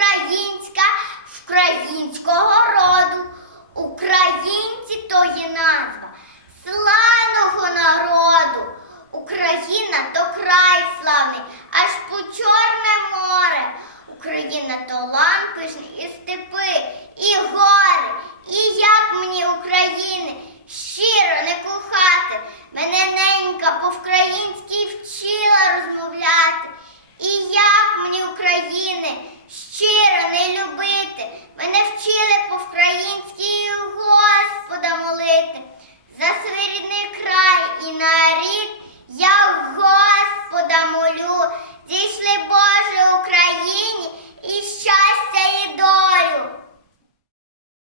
українська українського роду. Українці то є назва славного народу. Україна то край славний, аж по Чорне море. Україна то лан і степи. за свій край і на